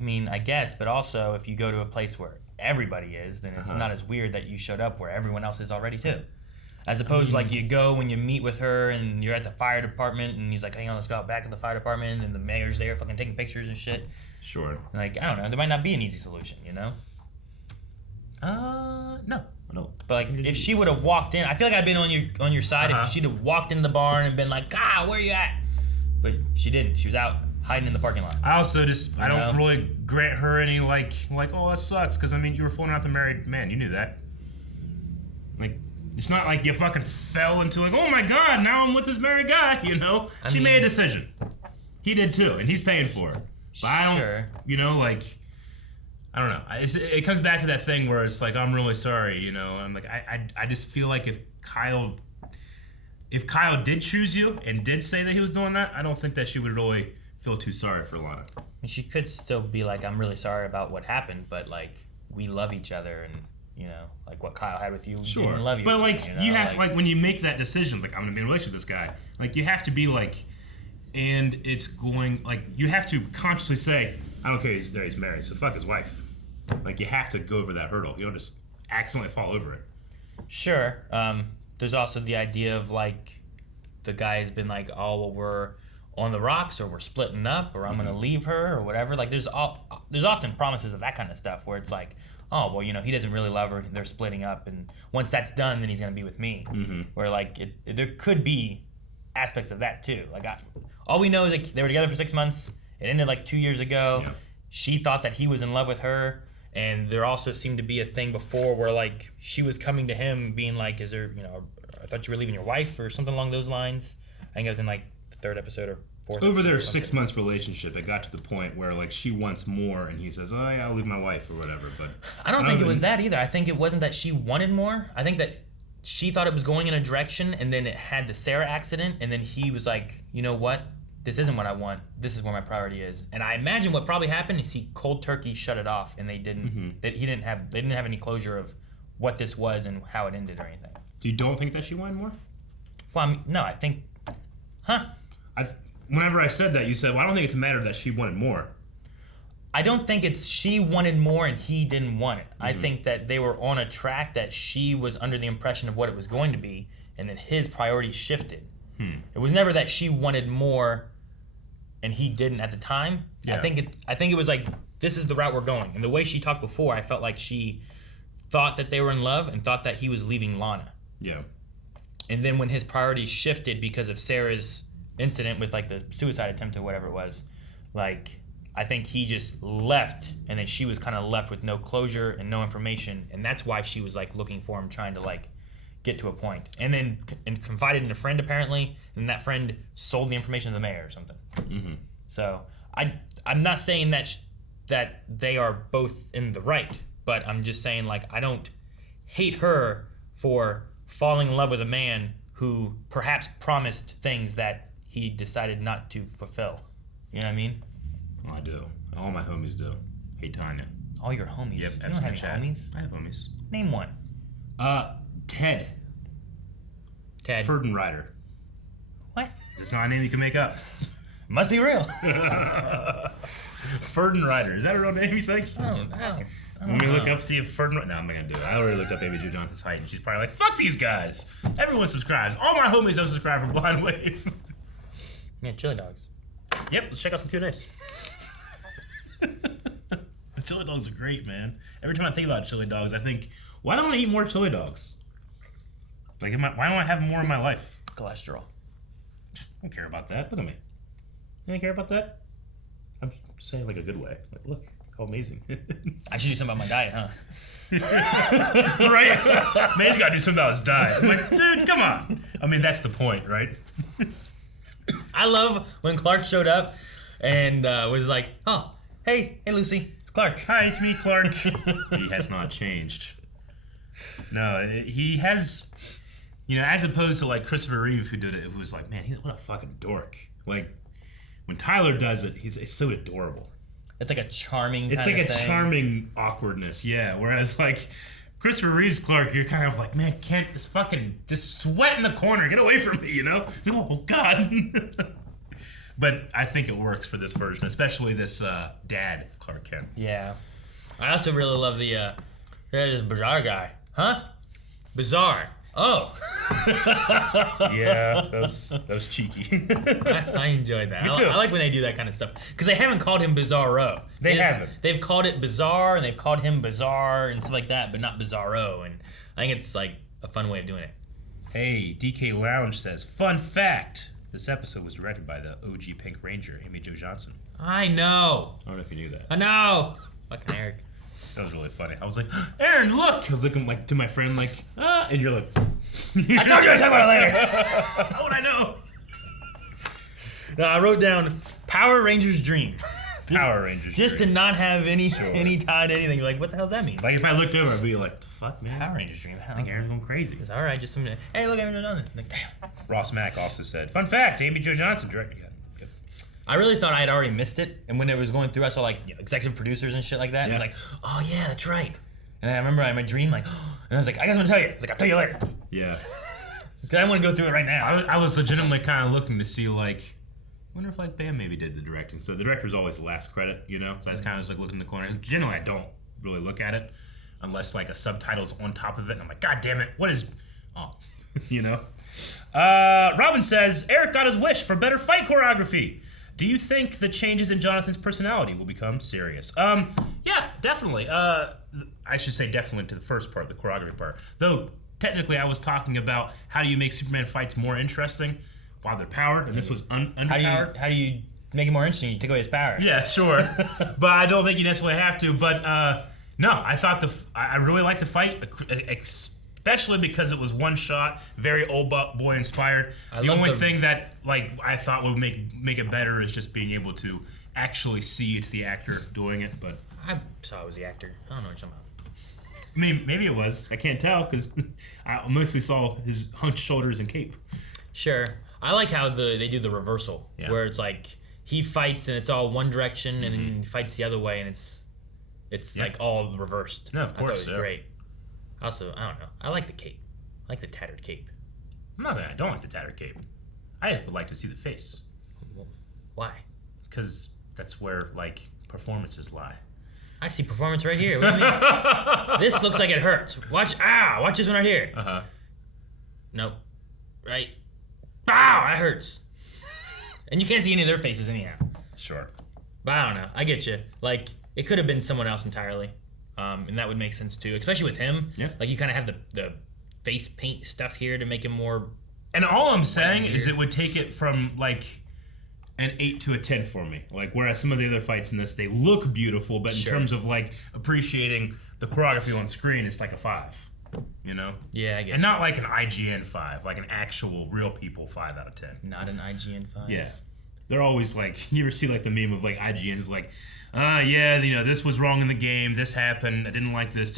I mean, I guess, but also, if you go to a place where everybody is, then it's not as weird that you showed up where everyone else is already, too. As opposed to like you go when you meet with her and you're at the fire department and he's like, hang on, let's go out back to the fire department and the mayor's there fucking taking pictures and shit. Sure. Like, I don't know, there might not be an easy solution, you know? No. I don't. But like, if she would have walked in, I feel like I've been on your side if she'd have walked in the barn and been like, ah, where you at? But she didn't. She was out hiding in the parking lot. I also I don't really grant her any like, oh, that sucks, because I mean, you were fooling out the married man. You knew that. Like, it's not like you fucking fell into like, oh my god, now I'm with this married guy, you know? She made a decision. He did too, and he's paying for it. But I don't, you know, like, I don't know. It comes back to that thing where it's like, I'm really sorry, you know? I'm like, I just feel like if Kyle did choose you and did say that he was doing that, I don't think that she would really feel too sorry for Lana. And she could still be like, I'm really sorry about what happened, but like, we love each other and, you know, like what Kyle had with you, sure. didn't love you. But like, you know? you have like when you make that decision, like I'm gonna be in a relationship with this guy, like you have to be like, and it's going like you have to consciously say, I don't care that he's married, so fuck his wife. Like you have to go over that hurdle. You don't just accidentally fall over it. Sure. There's also the idea of like the guy has been like, oh well, we're on the rocks, or we're splitting up, or I'm gonna leave her, or whatever. Like there's often promises of that kind of stuff where it's like, oh well, he doesn't really love her. They're splitting up, and once that's done, then he's gonna be with me. Where like there could be aspects of that too. Like all we know is like they were together for 6 months. It ended like 2 years ago. Yeah. She thought that he was in love with her, and there also seemed to be a thing before where like she was coming to him being like, "Is there I thought you were leaving your wife," or something along those lines. I think it was in like the 3rd episode or 4th. Over their 6 months relationship, it got to the point where like she wants more, and he says, "Oh yeah, I'll leave my wife or whatever." But I don't think it was that either. I think it wasn't that she wanted more. I think that she thought it was going in a direction, and then it had the Sarah accident, and then he was like, "You know what? This isn't what I want. This is where my priority is." And I imagine what probably happened is he cold turkey shut it off, and they didn't. They didn't have any closure of what this was and how it ended or anything. You don't think that she wanted more? Well, no, I think, Whenever I said that, you said, "Well, I don't think it's a matter that she wanted more." I don't think it's she wanted more and he didn't want it. I think that they were on a track that she was under the impression of what it was going to be, and then his priorities shifted. It was never that she wanted more and he didn't at the time. Yeah. I think it was like, this is the route we're going. And the way she talked before, I felt like she thought that they were in love and thought that he was leaving Lana. Yeah. And then when his priorities shifted because of Sarah's incident with like the suicide attempt or whatever it was, like I think he just left, and then she was kind of left with no closure and no information, and that's why she was like looking for him, trying to like get to a point, and then confided in a friend apparently, and that friend sold the information to the mayor or something. So I'm not saying that they are both in the right, but I'm just saying like I don't hate her for falling in love with a man who perhaps promised things that he decided not to fulfill. You know what I mean? Oh, I do. All my homies do. Hey, Tanya. All your homies? Yep. You don't have any homies? I have homies. Name one. Ted. Furdenrider. What? It's not a name you can make up. Must be real. Furdenrider. Is that a real name, you think? I don't know. Let me look up, see if Furdenrider... No, I'm not going to do it. I already looked up Amy Jo Johnson's height, and she's probably like, fuck these guys. Everyone subscribes. All my homies unsubscribe from Blind Wave. Yeah, chili dogs. Yep, let's check out some Q&As. Chili dogs are great, man. Every time I think about chili dogs, I think, why don't I eat more chili dogs? Like, why don't I have more in my life? Cholesterol. I don't care about that. Look at me. You don't care about that? I'm saying like a good way. Like, look, how amazing. I should do something about my diet, huh? Right? Man, he's got to do something about his diet. I'm like, dude, come on. I mean, that's the point, right? I love when Clark showed up and was like, oh, hey Lucy, it's Clark. Hi, it's me, Clark. He has not changed. No, he has, as opposed to like Christopher Reeve who did it, who was like, man, what a fucking dork. Like, when Tyler does it, it's so adorable. It's like a charming It's like a thing. charming awkwardness, yeah. Whereas like Christopher Reeve's Clark, you're kind of like, man, can't this fucking just sweat in the corner, get away from me, Oh God. But I think it works for this version, especially this dad Clark Kent. Yeah. I also really love this bizarre guy. Huh? Bizarre. Oh. Yeah, that was cheeky. I enjoyed that. Me too. I like when they do that kind of stuff. Because they haven't called him Bizarro. They haven't. They've called it Bizarre, and they've called him Bizarre and stuff like that, but not Bizarro. And I think it's like a fun way of doing it. Hey, DK Lounge says, fun fact, this episode was directed by the OG Pink Ranger, Amy Jo Johnson. I know. I don't know if you knew that. I know. Fucking Eric. That was really funny. I was like, Aaron, look! I was looking like to my friend like, and you're like... I told you I'd talk about it later! How would I know? No, I wrote down Power Rangers Dream. Power Rangers Just Dream. to not have any tie to anything. Like, what the hell does that mean? Like, if I looked over, I'd be like, the fuck, man? Power Rangers Dream. I think Aaron's going crazy. It's alright, just some... Hey, look, I haven't done it. Like, damn. Ross Mack also said, fun fact, Amy Jo Johnson directed it. I really thought I had already missed it, and when it was going through, I saw like executive producers and shit like that. Yeah. And I was like, oh yeah, that's right. And I remember I had my dream, like, and I was like, I guess I'm gonna tell you. I was like, I'll tell you later. Yeah. Because I want to go through it right now. I was legitimately kind of looking to see, like, I wonder if like Bam maybe did the directing. So the director's always the last credit, So I was kind of just like looking in the corner. Generally, I don't really look at it unless like a subtitle's on top of it, and I'm like, God damn it, what is? Oh. You know? Robin says, Eric got his wish for better fight choreography. Do you think the changes in Jonathan's personality will become serious? Yeah, definitely. I should say definitely to the first part, the choreography part. Though, technically, I was talking about how do you make Superman fights more interesting while they're powered, and this was underpowered. How do you make it more interesting? You take away his power. Yeah, sure. But I don't think you necessarily have to. But, no, I thought I really liked the fight, especially because it was one shot, very old boy inspired. The only thing that I thought would make it better is just being able to actually see it's the actor doing it. But I saw it was the actor. I don't know what you're talking about. I mean, maybe it was. I can't tell because I mostly saw his hunched shoulders and cape. Sure. I like how they do the reversal, where it's like he fights and it's all one direction, and then he fights the other way, and it's like all reversed. No, of course. I thought it was great. Also, I don't know. I like the cape. I like the tattered cape. I don't like the tattered cape. I just would like to see the face. Why? Because that's where performances lie. I see performance right here. What do you mean? This looks like it hurts. Watch this one right here. Nope. Right. Bow! That hurts. And you can't see any of their faces anyhow. Sure. But I don't know. I get you. It could have been someone else entirely. And that would make sense too, especially with him. Yeah. You kind of have the face paint stuff here to make him more. And all I'm saying is it would take it from an 8 to a 10 for me. Whereas some of the other fights in this, they look beautiful, but in terms of appreciating the choreography on screen, it's like a 5. You know? Yeah, I guess. And not like an IGN 5, like an actual real people 5 out of 10. Not an IGN 5. Yeah. They're always you ever see the meme of IGN's yeah, this was wrong in the game, this happened, I didn't like this.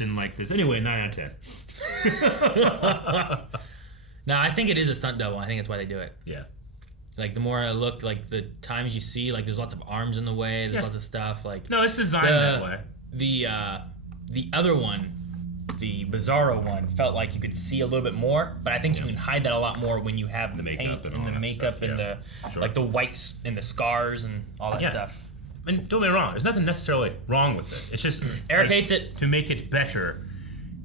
Anyway, 9 out of 10. No, I think it is a stunt double. I think that's why they do it. Yeah. The more I look, the times you see, there's lots of arms in the way, there's lots of stuff. No, it's designed that way. The other one, the Bizarro one, felt like you could see a little bit more, but I think you can hide that a lot more when you have the makeup and the makeup and the whites and the scars and all that stuff. And don't get me wrong, there's nothing necessarily wrong with it. It's just Eric hates it. To make it better,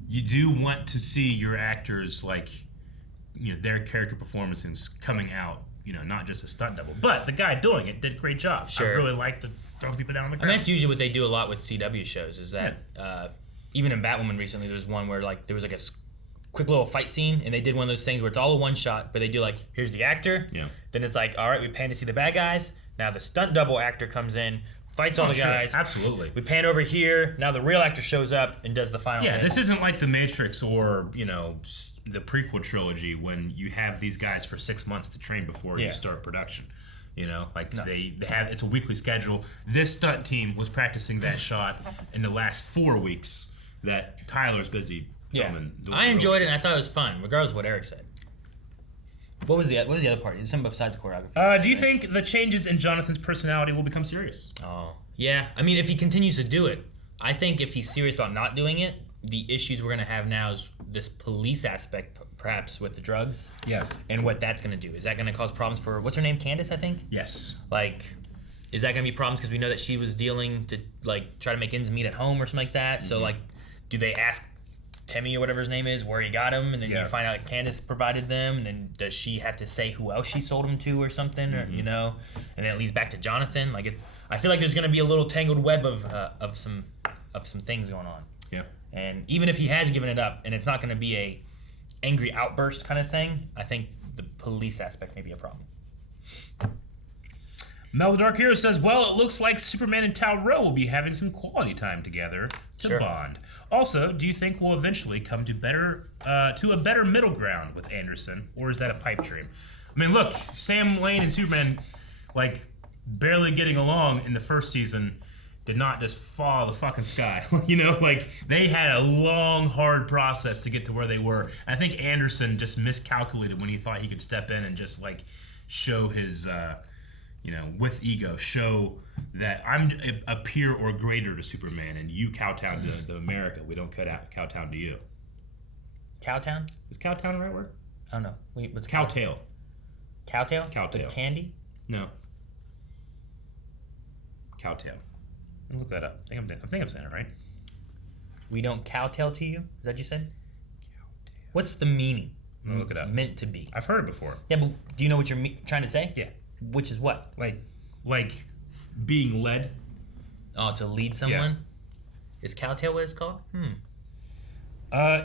you do want to see your actors their character performances coming out. Not just a stunt double, but the guy doing it did a great job. Sure. I really like to throw people down on the ground. And that's usually what they do a lot with CW shows. Is that even in Batwoman recently, there was one where there was a quick little fight scene, and they did one of those things where it's all a one shot, but they do here's the actor. Yeah. Then it's all right, we pan to see the bad guys. Now the stunt double actor comes in, fights all the guys. Sure. Absolutely. We pan over here. Now the real actor shows up and does the final. Yeah, this isn't like The Matrix or the prequel trilogy when you have these guys for 6 months to train before you start production. They have it's a weekly schedule. This stunt team was practicing that shot in the last 4 weeks that Tyler's busy filming. Yeah. I enjoyed it and I thought it was fun, regardless of what Eric said. What was the other part? Something besides choreography. Do you think the changes in Jonathan's personality will become serious? Oh, yeah. I mean, if he continues to do it, I think if he's serious about not doing it, the issues we're going to have now is this police aspect, perhaps, with the drugs. Yeah. And what that's going to do. Is that going to cause problems for, what's her name, Candace, I think? Yes. Is that going to be problems because we know that she was dealing to, try to make ends meet at home or something like that? Mm-hmm. So, do they ask Timmy or whatever his name is where he got him, and then you find out that Candace provided them, and then does she have to say who else she sold him to or something, or and then it leads back to Jonathan. I feel like there's going to be a little tangled web of some things going on. Yeah. And even if he has given it up, and it's not going to be a angry outburst kind of thing, I think the police aspect may be a problem. Mel the Dark Hero says, well, it looks like Superman and Tal-Rho will be having some quality time together to bond. Also, do you think we'll eventually come to a better middle ground with Anderson, or is that a pipe dream? I mean, look, Sam Lane and Superman, barely getting along in the first season did not just fall out of the fucking sky. They had a long, hard process to get to where they were. I think Anderson just miscalculated when he thought he could step in and just, show his... with ego, show that I'm a peer or greater to Superman, and you kowtow to America. We don't kowtow to you. Cowtown? Is kowtown the right word? I don't know. What's cowtail? Cowtail? Cowtail. The candy? No. Cowtail. Look that up. I think I'm saying it right. We don't cowtail to you? Is that what you said? What's the meaning? I'll look it up. Meant to be. I've heard it before. Yeah, but do you know what you're trying to say? Yeah. Which is what? Like being led. Oh, to lead someone? Yeah. Is cowtail what it's called?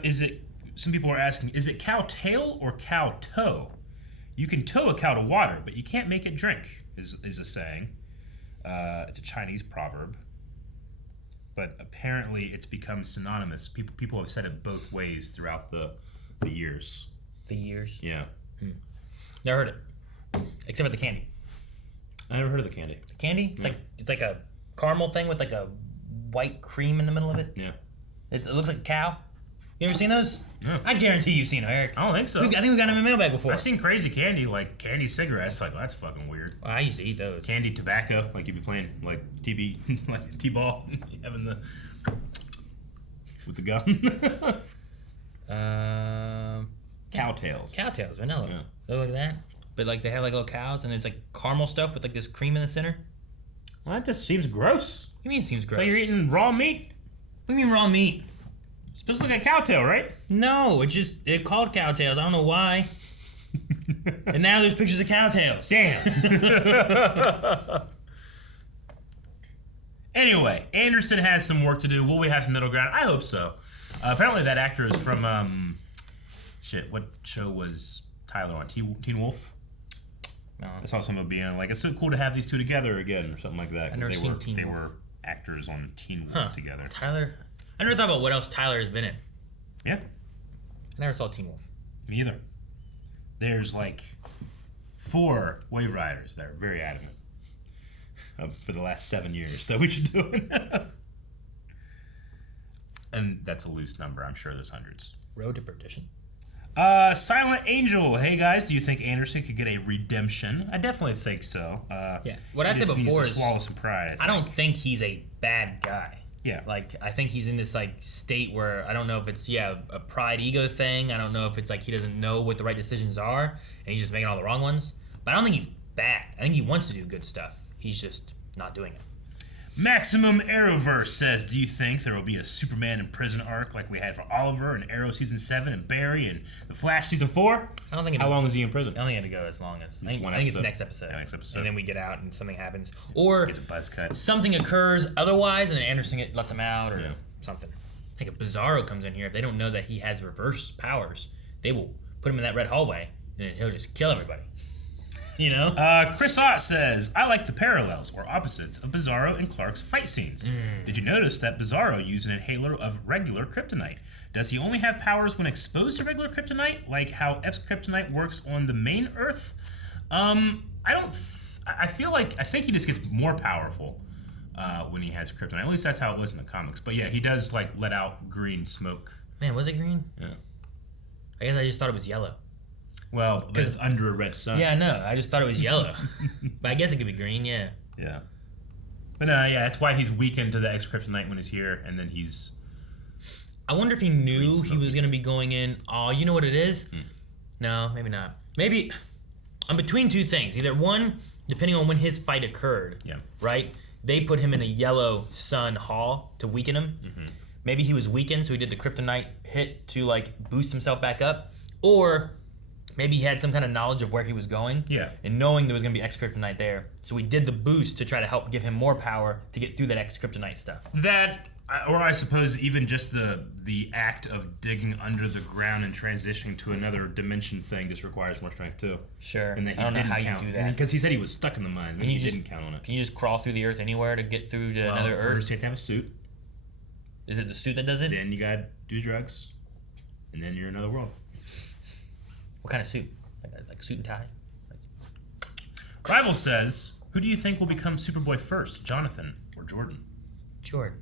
Is it... Some people are asking, is it cow tail or cow toe? You can tow a cow to water, but you can't make it drink, is a saying. It's a Chinese proverb. But apparently it's become synonymous. People have said it both ways throughout the years. The years? Yeah. Never heard it. Except for the candy. I never heard of the candy. The candy? It's like a caramel thing with like a white cream in the middle of it. Yeah. It looks like a cow. You ever seen those? No. I guarantee you've seen them, Eric. I don't think so. I think we got them in mailbag before. I've seen crazy candy, like candy cigarettes. Like, well, that's fucking weird. Well, I used to eat those. Candy tobacco, like you'd be playing like like T-ball, having the with the gum. Cowtails. Cowtails, vanilla. Yeah. They look like that. But like they have like little cows and it's like caramel stuff with like this cream in the center. Well, that just seems gross. What do you mean it seems gross? Like you're eating raw meat? What do you mean raw meat? It's supposed to look like a cowtail, right? No, they're called cowtails. I don't know why. And now there's pictures of cowtails. Damn. Anyway, Anderson has some work to do. Will we have some middle ground? I hope so. Apparently that actor is from, what show was Tyler on? Teen Wolf? No. I saw someone being like, it's so cool to have these two together again, or something like that. I've never seen Teen Wolf. They were actors on Teen Wolf together. Tyler? I never thought about what else Tyler has been in. Yeah. I never saw Teen Wolf. Me either. There's like 4 Wave Riders that are very adamant for the last 7 years that we should do it. And that's a loose number. I'm sure there's hundreds. Road to Perdition. Silent Angel. Hey guys, do you think Anderson could get a redemption? I definitely think so. Yeah. What I said before is swallow some pride. I don't think he's a bad guy. Yeah. Like, I think he's in this, like, state where I don't know if it's, a pride ego thing. I don't know if it's, like, he doesn't know what the right decisions are, and he's just making all the wrong ones. But I don't think he's bad. I think he wants to do good stuff. He's just not doing it. Maximum Arrowverse says, do you think there will be a Superman in prison arc like we had for Oliver and Arrow Season 7 and Barry and The Flash Season 4? I don't think How long is he in prison? I don't think it'll go as long as... I think it's next episode. Yeah, next episode. And then we get out and something happens. Or Gets a buzz cut. something occurs otherwise and Anderson lets him out or something. I think if Bizarro comes in here, if they don't know that he has reverse powers, they will put him in that red hallway and he'll just kill everybody. You know? Chris Ott says, I like the parallels, or opposites, of Bizarro and Clark's fight scenes. Did you notice that Bizarro used an inhaler of regular kryptonite? Does he only have powers when exposed to regular kryptonite, like how Epps kryptonite works on the main Earth? I think he just gets more powerful when he has kryptonite. At least that's how it was in the comics. But yeah, he does like let out green smoke. Man, was it green? Yeah. I guess I just thought it was yellow. Well, because it's under a red sun. Yeah, I know. I just thought it was yellow. But I guess it could be green, yeah. Yeah. But that's why he's weakened to the X-Kryptonite when he's here, and then he's... I wonder if he knew he was going to be going in... Oh, you know what it is? No, maybe not. Maybe... I'm between two things. Either one, depending on when his fight occurred, right? They put him in a yellow sun hall to weaken him. Maybe he was weakened, so he did the kryptonite hit to, like, boost himself back up. Or... maybe he had some kind of knowledge of where he was going. Yeah. And knowing there was going to be X-Kryptonite there. So he did the boost to try to help give him more power to get through that X-Kryptonite stuff. That, or I suppose even just the act of digging under the ground and transitioning to another dimension thing just requires more strength too. Sure. And that he I don't know didn't how count. you do that. Because he said he was stuck in the mine, but he didn't count on it. Can you just crawl through the earth anywhere to get through to another Earth? First you have to have a suit. Is it the suit that does it? Then you gotta do drugs. And then you're in another world. What kind of suit? Like suit and tie? Rival says, who do you think will become Superboy first, Jonathan or Jordan? Jordan.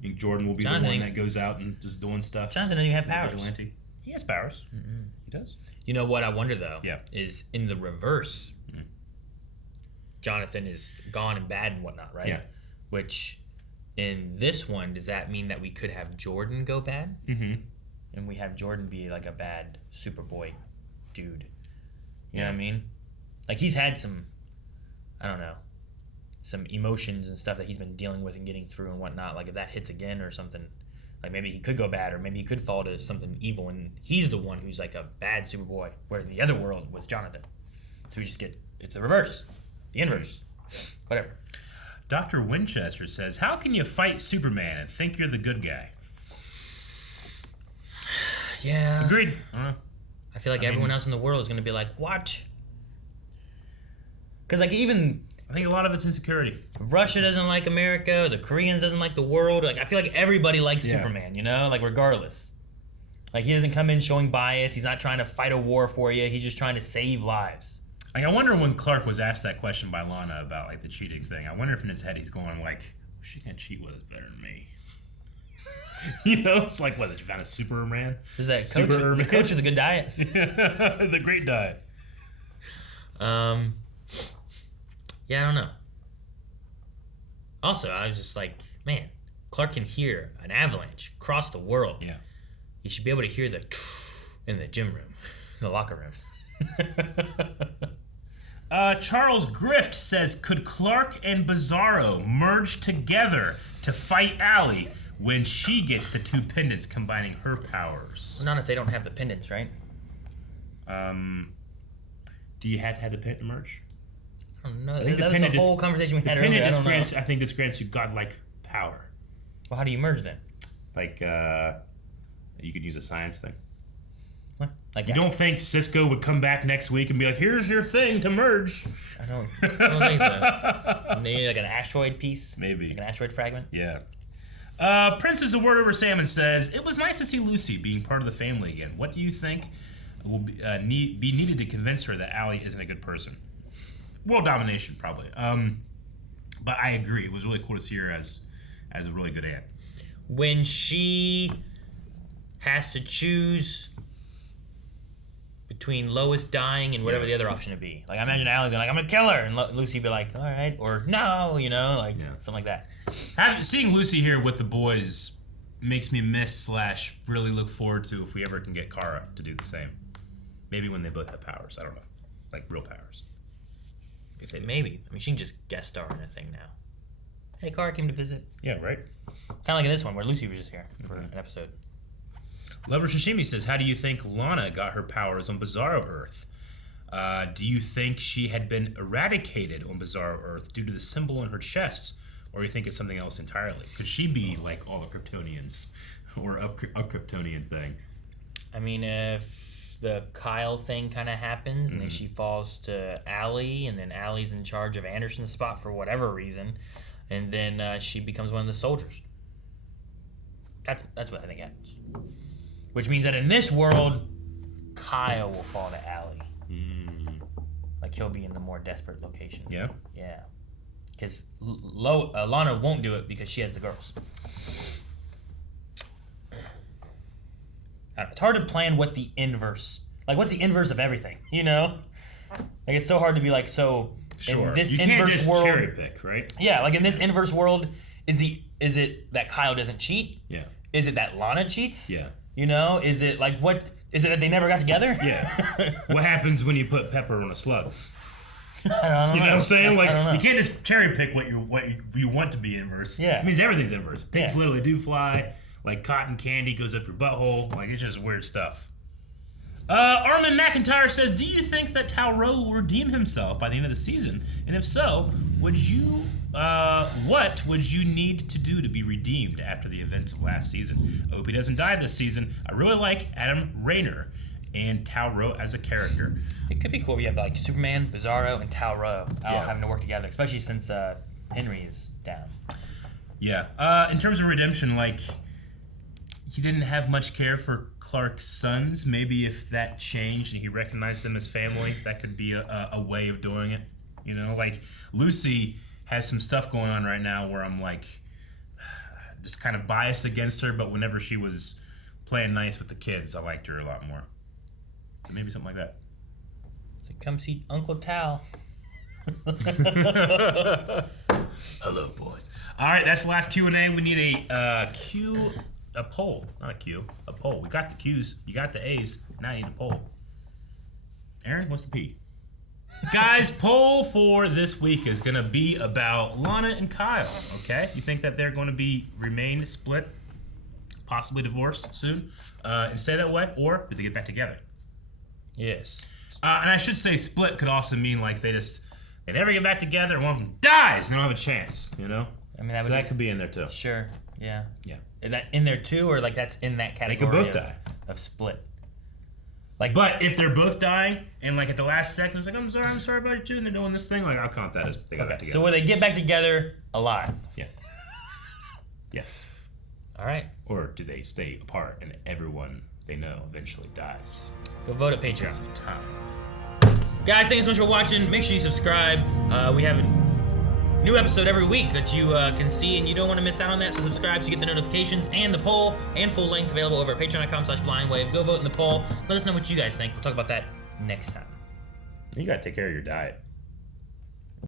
You think Jordan will be the one that goes out and just doing stuff? Jonathan doesn't even have powers. Vigilante? He has powers. He does. You know what I wonder though? Is in the reverse, Jonathan is gone and bad and whatnot, right? Yeah. Which, in this one, does that mean that we could have Jordan go bad? And we have Jordan be like a bad Superboy dude. You know what I mean? Like he's had some, I don't know, some emotions and stuff that he's been dealing with and getting through and whatnot. Like if that hits again or something, Like maybe he could go bad, or maybe he could fall to something evil, and he's the one who's like a bad Superboy, where the other world was Jonathan. So we just get, it's the reverse, the inverse, whatever. Dr. Winchester says, how can you fight Superman and think you're the good guy? Yeah. Agreed. I feel like everyone else in the world is going to be like, what? Because like even... I think a lot of it's insecurity. Russia doesn't like America, the Koreans doesn't like the world. Like I feel like everybody likes Superman, you know? Like regardless. Like he doesn't come in showing bias. He's not trying to fight a war for you. He's just trying to save lives. Like I wonder when Clark was asked that question by Lana about like the cheating thing. I wonder if in his head he's going like, she can't cheat with us better than me. You know, it's like what? Did you find a Superman? Is that coach? The coach of the good diet? The great diet. Yeah, I don't know. Also, I was just like, man, Clark can hear an avalanche across the world. Yeah. He should be able to hear the in the gym room, in the locker room. Charles Grift says, could Clark and Bizarro merge together to fight Allie when she gets the two pendants combining her powers? Well, not if they don't have the pendants, right? Do you have to have the pendant merge? I don't know. I think that was the whole conversation we had earlier. I think this grants you godlike power. Well, how do you merge then? Like, you could use a science thing. What? Like you don't think Cisco would come back next week and be like, here's your thing to merge? I don't think so. Maybe like an asteroid piece? Maybe. Like an asteroid fragment? Yeah. Princess of Word Over Salmon says, it was nice to see Lucy being part of the family again. What do you think will be needed to convince her that Allie isn't a good person? World domination, probably. But I agree. It was really cool to see her as a really good aunt. When she has to choose between Lois dying and whatever the other option would be. Like, I imagine Allie's like, I'm going to kill her. And Lucy be like, all right. Or no, you know, like something like that. Seeing Lucy here with the boys makes me miss / really look forward to if we ever can get Kara to do the same. Maybe when they both have powers. I don't know. Like real powers. Maybe. I mean, she can just guest star in a thing now. Hey, Kara came to visit. Yeah, right? Kind of like in this one where Lucy was just here for an episode. Lover Shishimi says, how do you think Lana got her powers on Bizarro Earth? Do you think she had been eradicated on Bizarro Earth due to the symbol on her chest? Or do you think it's something else entirely? Could she be like all the Kryptonians? Or a Kryptonian thing? I mean, if the Kyle thing kind of happens and then she falls to Allie and then Allie's in charge of Anderson's spot for whatever reason and then she becomes one of the soldiers. That's what I think happens. Which means that in this world, Kyle will fall to Allie. Like he'll be in the more desperate location. Yeah? Yeah. Because Lana won't do it because she has the girls. I don't know, it's hard to plan what the inverse, like what's the inverse of everything, you know? Like it's so hard to be like, so sure. In this you inverse can't just world, cherry pick, right? Yeah, like in this inverse world, is it that Kyle doesn't cheat? Yeah. Is it that Lana cheats? Yeah. You know, is it like what? Is it that they never got together? Yeah. What happens when you put pepper on a slug? I don't know. You know what I'm saying? Like I don't know. you can't just cherry pick what you want to be inverse. Yeah. It means everything's inverse. Pigs literally do fly. Like cotton candy goes up your butthole. Like it's just weird stuff. Armin McIntyre says, do you think that Tauro will redeem himself by the end of the season? And if so, what would you need to do to be redeemed after the events of last season? I hope he doesn't die this season. I really like Adam Rayner and Tauro as a character. It could be cool if you have like Superman, Bizarro, and Tauro all having to work together, especially since Henry is down. Yeah. In terms of redemption, like he didn't have much care for Clark's sons. Maybe if that changed and he recognized them as family, that could be a way of doing it. You know, like Lucy has some stuff going on right now where I'm like just kind of biased against her, but whenever she was playing nice with the kids, I liked her a lot more. Maybe something like that. So come see Uncle Tal. Hello, boys. All right, that's the last Q&A. We need a poll. Not a Q, a poll. We got the Q's. You got the A's. Now you need a poll. Aaron, what's the P? Guys, poll for this week is going to be about Lana and Kyle, okay? You think that they're going to remain split? possibly divorce soon and stay that way, or do they get back together? Yes. And I should say split could also mean like they never get back together and one of them dies and they don't have a chance, you know? I mean, that could be in there too. Sure, yeah. Yeah. Is that in there too, or like that's in that category? They could both die. Of split. But if they're both dying and like at the last second it's like, I'm sorry about you too, and they're doing this thing, like I'll count that as they got back together. So will they get back together alive? Yeah. Yes. All right. Or do they stay apart and everyone they know eventually dies? Go vote at Patreon. Of time. Guys, thanks so much for watching. Make sure you subscribe. We have a new episode every week that you can see, and you don't want to miss out on that. So subscribe so you get the notifications and the poll and full length available over at patreon.com/blindwave. Go vote in the poll. Let us know what you guys think. We'll talk about that next time. You gotta take care of your diet.